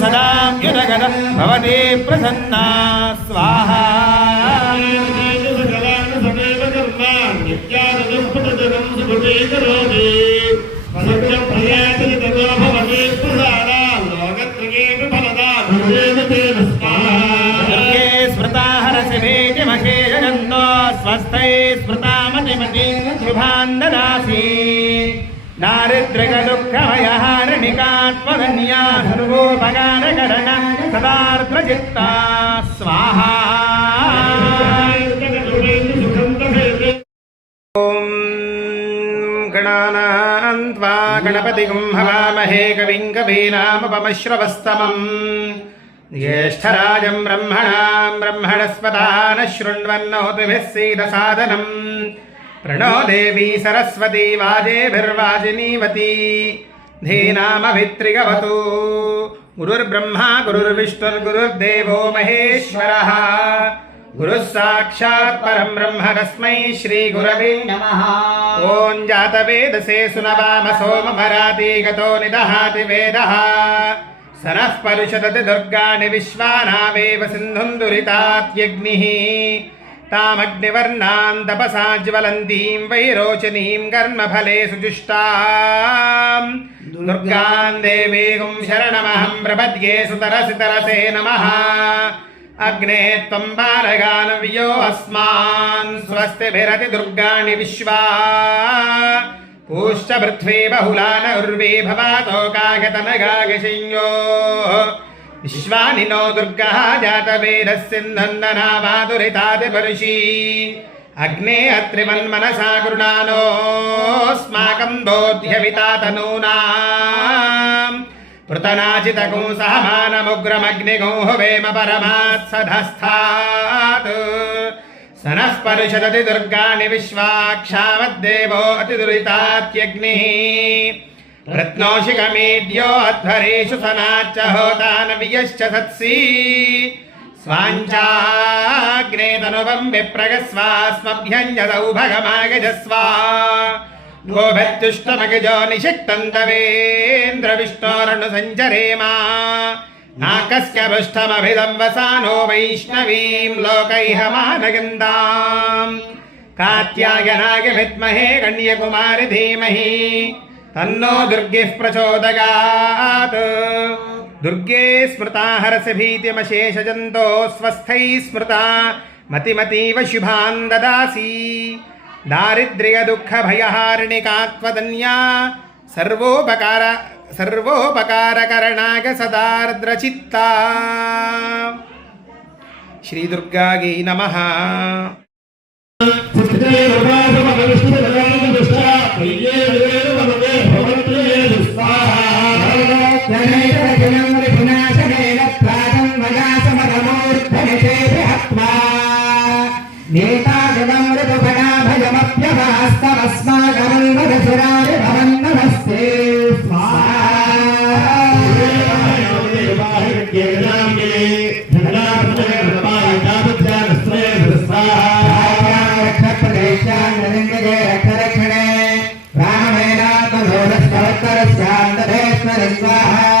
सदां युधगद भवती प्रसन्ना स्वाहा दुर्गे स्मृता हरसि वेदिमहे जगन्तो स्वस्थै स्मृता मतिमति शुभान् ददासि दारिद्र्यगदुःखभयहारिणिकात्मगन्या सर्वोपकारकरण सदार्द्रचित्ता स्वाहा ॐ गणानान्त्वा गणपतिगुं हवामहे कविं कवीनामुपमश्रवस्तमम् ज्येष्ठराजं ब्रह्मणां ब्रह्मणस्पदानः शृण्वन्नोतिभिः सीदसादनम् प्रणो देवी सरस्वती वाजेभिर्वाजिनीवती धीनामभित्रिगवतु गुरुर्ब्रह्मा गुरुर्विष्णुर्गुरुर्देवो महेश्वरः गुरुः साक्षात् परं ब्रह्म तस्मै श्रीगुरवे नमः ॐ जातवेदसे सुनवाम सोममराति गतो निदहाति वेदः स नः परुषदति दुर्गाणि विश्वानावेव सिन्धुम् तामग्निवर्णाम् तपसा ज्वलन्तीं वैरोचनीं कर्मफले सुजुष्टाम्। दुर्गाम् देवीगुं शरणमहं प्रपद्ये सुतरसि तरसे नमः। अग्ने त्वं बालगानव्यो अस्मान् स्वस्तिभिरति दुर्गाणि विश्वा। पूश्च पृथ्वी बहुला न उर्वी भवातो कागतनगागशिञ्यो विश्वानि विश्वानिनो दुर्गः जातवीरस्सिन्धन्ननावादुरितादिपरुषी अग्ने अत्रिमन्मनसा गृणानोऽस्माकं बोध्यविता तनूनाम्। पृतनाचितगुं सहमानमुग्रमग्निगुं हुवेम परमात् सधस्थात्। स नः परिषदति दुर्गाणि विश्वाक्षामद्देवो अतिदुरितात्यग्निः। रत्नोषिकमेद्यो अध्वरेषु सनाच्च होतानवियश्च सत्सि स्वाञ्चाग्ने तनुवं विप्रगस्वास्मभ्यञ्जदौ भगमागजस्वा गोभत्युष्टमगजो निषिक्तन्तवेन्द्रविष्णोरनु सञ्चरेमा नाकस्य पृष्ठमभिदं वसानो वैष्णवीं लोकैहमानगन्धाम् कात्यायनाय विद्महे कन्यकुमारि धीमहि तन्नो दुर्गे प्रचोदयात् दुर्गे स्मृता हरसभीतिमशेषजन्तो स्वस्थैः स्मृता मतिमतीव शुभान् ददासि दारिद्र्यदुःखभयहारिणिकात्वदन्या सर्वोपकार सर्वोपकारकरणाय सदार्द्रचित्ता श्रीदुर्गायै नमः నేతాజమప్యవాస్తమస్మాకమన్వదశిరాజభవన్నమస్తే రక్షణ రామేణాత్మోదస్తవత్తరస్యాంతరేశ్వరి స్వాహ